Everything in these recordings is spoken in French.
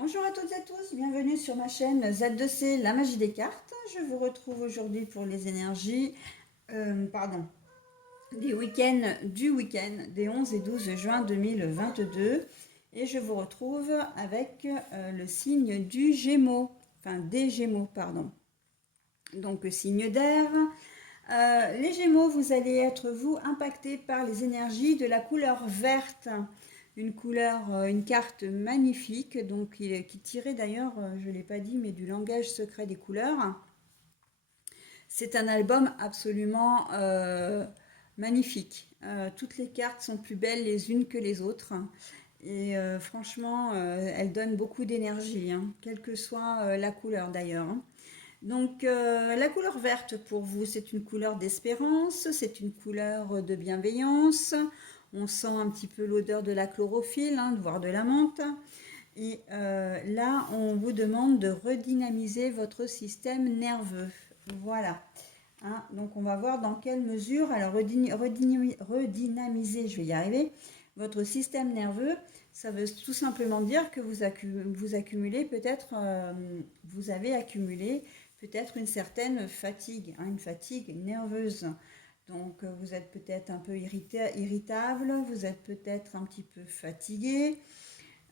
Bonjour à toutes et à tous, bienvenue sur ma chaîne Z2C, la magie des cartes. Je vous retrouve aujourd'hui pour les énergies du week-end des 11 et 12 juin 2022. Et je vous retrouve avec le signe du Gémeaux, enfin des Gémeaux, pardon. Donc signe d'air. Les Gémeaux, vous allez être, vous, impactés par les énergies de la couleur verte. Une couleur, une carte magnifique, donc qui tirait d'ailleurs, je ne l'ai pas dit, mais du langage secret des couleurs. C'est un album absolument magnifique. Toutes les cartes sont plus belles les unes que les autres. Et franchement, elles donnent beaucoup d'énergie, hein, quelle que soit la couleur d'ailleurs, hein. Donc la couleur verte pour vous, c'est une couleur d'espérance, c'est une couleur de bienveillance. On sent un petit peu l'odeur de la chlorophylle, hein, voire de la menthe. Et là, on vous demande de redynamiser votre système nerveux. Voilà. Hein, donc on va voir dans quelle mesure, alors redynamiser, je vais y arriver, votre système nerveux, ça veut tout simplement dire que vous accumulez peut-être, vous avez accumulé peut-être une certaine fatigue, hein, une fatigue nerveuse. Donc vous êtes peut-être un peu irritable, vous êtes peut-être un petit peu fatigué,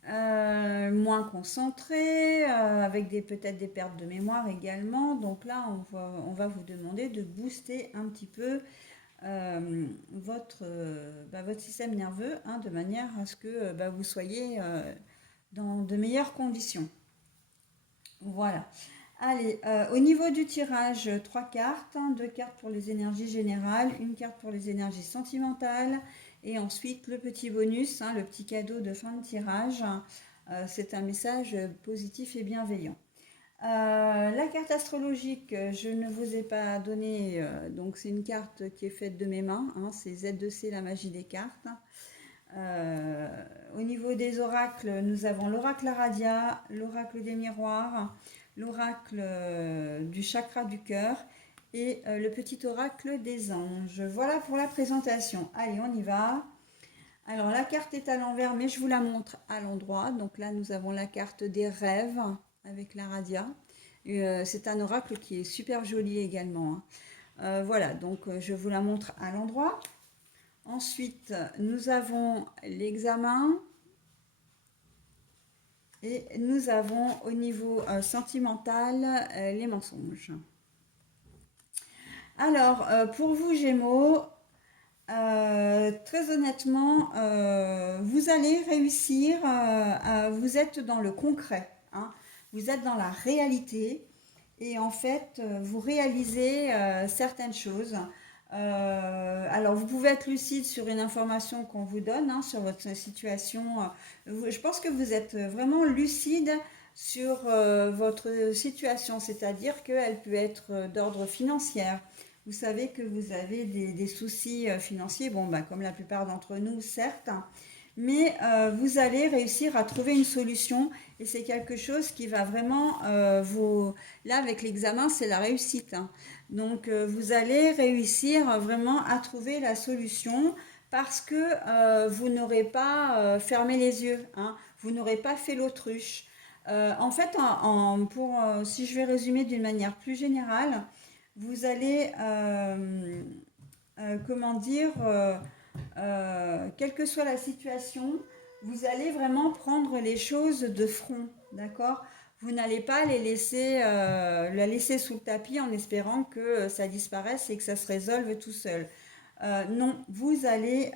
moins concentré, avec peut-être des pertes de mémoire également. Donc là, on va vous demander de booster un petit peu votre système nerveux, hein, de manière à ce que vous soyez dans de meilleures conditions. Voilà. Allez, au niveau du tirage, trois cartes, hein, deux cartes pour les énergies générales, une carte pour les énergies sentimentales, et ensuite le petit bonus, hein, le petit cadeau de fin de tirage. C'est un message positif et bienveillant. La carte astrologique, je ne vous ai pas donné, donc c'est une carte qui est faite de mes mains, hein, c'est Z2C, la magie des cartes. Euh, Au niveau des oracles, nous avons l'oracle Aradia, l'oracle des miroirs, l'oracle du chakra du cœur et le petit oracle des anges. Voilà pour la présentation. Allez, on y va. Alors la carte est à l'envers, mais je vous la montre à l'endroit. Donc là, nous avons la carte des rêves avec l'Aradia. C'est un oracle qui est super joli également, hein. Voilà, donc je vous la montre à l'endroit. Ensuite, nous avons l'examen et nous avons au niveau sentimental les mensonges. Alors, pour vous Gémeaux, très honnêtement, vous allez réussir, vous êtes dans le concret, hein, vous êtes dans la réalité et en fait, vous réalisez certaines choses. Alors, vous pouvez être lucide sur une information qu'on vous donne, hein, sur votre situation. Je pense que vous êtes vraiment lucide sur votre situation, c'est-à-dire qu'elle peut être d'ordre financier. Vous savez que vous avez des soucis financiers, bon, comme la plupart d'entre nous, certes, hein, mais vous allez réussir à trouver une solution et c'est quelque chose qui va vraiment vous... Là, avec l'examen, c'est la réussite, hein. Donc, vous allez réussir vraiment à trouver la solution parce que vous n'aurez pas fermé les yeux, hein, vous n'aurez pas fait l'autruche. En fait, si je vais résumer d'une manière plus générale, vous allez, comment dire, quelle que soit la situation, vous allez vraiment prendre les choses de front, d'accord? Vous n'allez pas la laisser sous le tapis en espérant que ça disparaisse et que ça se résolve tout seul. Non, vous allez,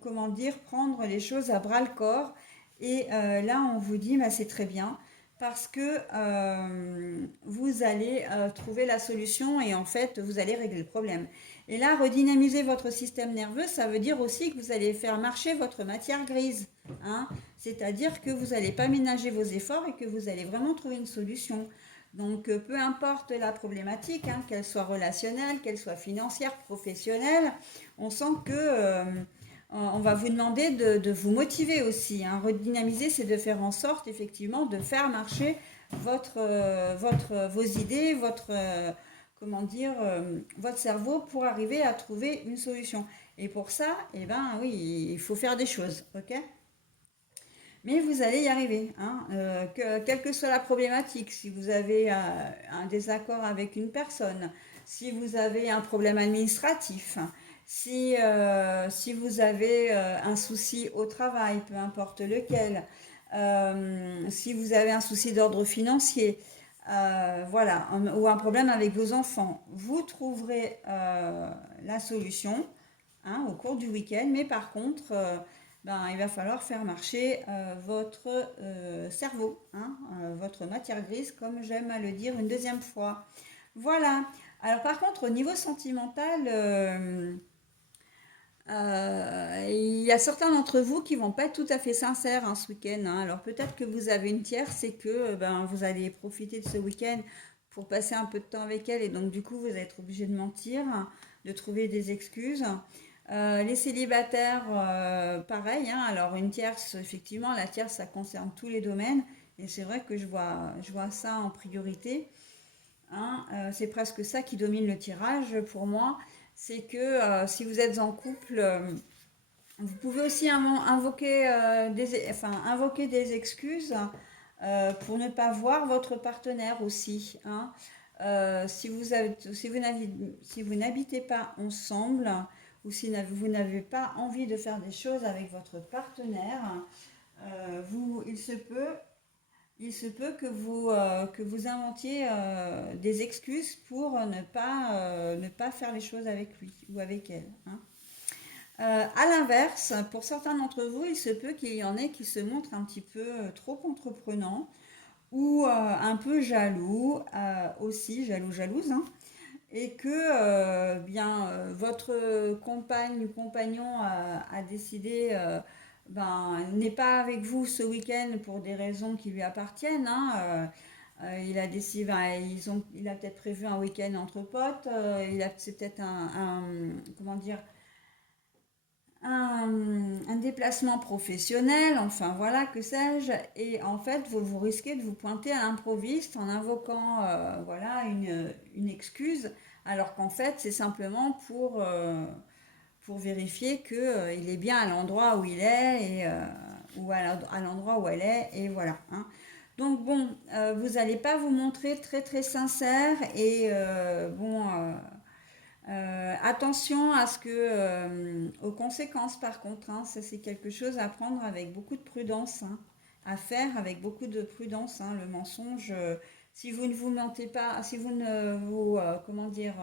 comment dire, prendre les choses à bras le corps. Et là, on vous dit, bah, c'est très bien, parce que vous allez trouver la solution et en fait, vous allez régler le problème. Et là, redynamiser votre système nerveux, ça veut dire aussi que vous allez faire marcher votre matière grise, hein. C'est-à-dire que vous n'allez pas ménager vos efforts et que vous allez vraiment trouver une solution. Donc, peu importe la problématique, hein, qu'elle soit relationnelle, qu'elle soit financière, professionnelle, on sent que on va vous demander de vous motiver aussi, hein. Redynamiser, c'est de faire en sorte, effectivement, de faire marcher vos idées, comment dire, votre cerveau pour arriver à trouver une solution. Et pour ça, eh ben oui, il faut faire des choses, ok? Mais vous allez y arriver, hein, quelle que soit la problématique, si vous avez un désaccord avec une personne, si vous avez un problème administratif, si vous avez un souci au travail, peu importe lequel, si vous avez un souci d'ordre financier, voilà, ou un problème avec vos enfants, vous trouverez la solution, hein, au cours du week-end. Mais par contre, ben, il va falloir faire marcher votre cerveau, hein, votre matière grise, comme j'aime à le dire une deuxième fois. Voilà. Alors par contre, au niveau sentimental, il y a certains d'entre vous qui vont pas être tout à fait sincères, hein, ce week-end, hein. Alors peut-être que vous avez une tierce et que ben, vous allez profiter de ce week-end pour passer un peu de temps avec elle, et donc du coup vous allez être obligé de mentir, de trouver des excuses. Les célibataires, pareil, hein. Alors une tierce, effectivement, la tierce, ça concerne tous les domaines. Et c'est vrai que je vois ça en priorité, hein. C'est presque ça qui domine le tirage pour moi. C'est que si vous êtes en couple, vous pouvez aussi invoquer, invoquer des excuses pour ne pas voir votre partenaire aussi, hein. Si vous n'habitez pas ensemble, ou si vous n'avez pas envie de faire des choses avec votre partenaire, il se peut que vous inventiez des excuses pour ne pas faire les choses avec lui ou avec elle, hein. À l'inverse, pour certains d'entre vous, il se peut qu'il y en ait qui se montrent un petit peu trop entreprenants ou un peu jaloux, aussi jalouse, hein, et que votre compagne ou compagnon a décidé, ben, n'est pas avec vous ce week-end pour des raisons qui lui appartiennent, hein. Il a décidé, ben, il a peut-être prévu un week-end entre potes, c'est peut-être comment dire, un déplacement professionnel, enfin voilà, que sais-je. Et en fait, vous risquez de vous pointer à l'improviste en invoquant voilà, une excuse, alors qu'en fait, c'est simplement pour vérifier qu'il il est bien à l'endroit où il est, ou à l'endroit où elle est, et voilà, hein. Donc bon, vous n'allez pas vous montrer très très sincère, et attention à aux conséquences par contre, hein. Ça c'est quelque chose à prendre avec beaucoup de prudence, hein, à faire avec beaucoup de prudence, hein. Le mensonge, si vous ne vous mentez pas, si vous ne vous, comment dire,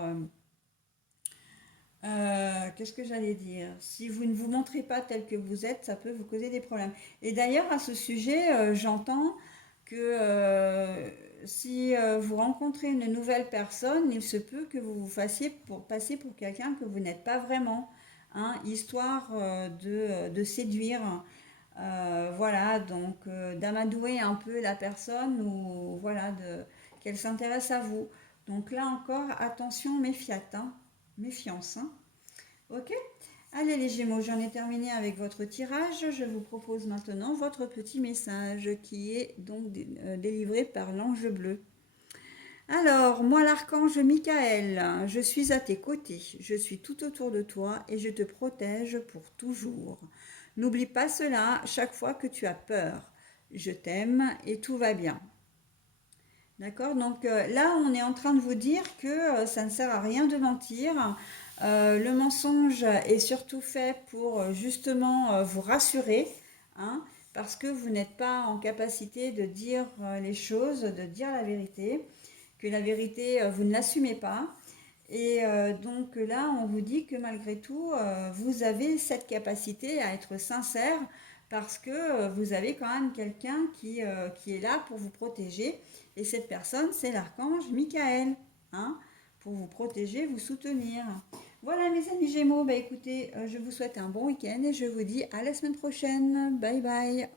qu'est-ce que j'allais dire? Si vous ne vous montrez pas tel que vous êtes, ça peut vous causer des problèmes. Et d'ailleurs, à ce sujet, j'entends que si vous rencontrez une nouvelle personne, il se peut que vous vous fassiez passer pour quelqu'un que vous n'êtes pas vraiment, hein, histoire de séduire. Voilà, donc d'amadouer un peu la personne, ou voilà, qu'elle s'intéresse à vous. Donc là encore, attention, hein, méfiance, hein. Ok? Allez les Gémeaux, j'en ai terminé avec votre tirage. Je vous propose maintenant votre petit message qui est donc délivré par l'ange bleu. Alors, moi l'archange Michael, je suis à tes côtés, je suis tout autour de toi et je te protège pour toujours. N'oublie pas cela chaque fois que tu as peur. Je t'aime et tout va bien. D'accord? Donc là, on est en train de vous dire que ça ne sert à rien de mentir. Le mensonge est surtout fait pour justement vous rassurer, hein, parce que vous n'êtes pas en capacité de dire les choses, de dire la vérité, que la vérité, vous ne l'assumez pas. Et donc là, on vous dit que malgré tout, vous avez cette capacité à être sincère, parce que vous avez quand même quelqu'un qui est là pour vous protéger. Et cette personne, c'est l'archange Michael, hein, pour vous protéger, vous soutenir. Voilà mes amis Gémeaux, bah écoutez, je vous souhaite un bon week-end et je vous dis à la semaine prochaine. Bye bye.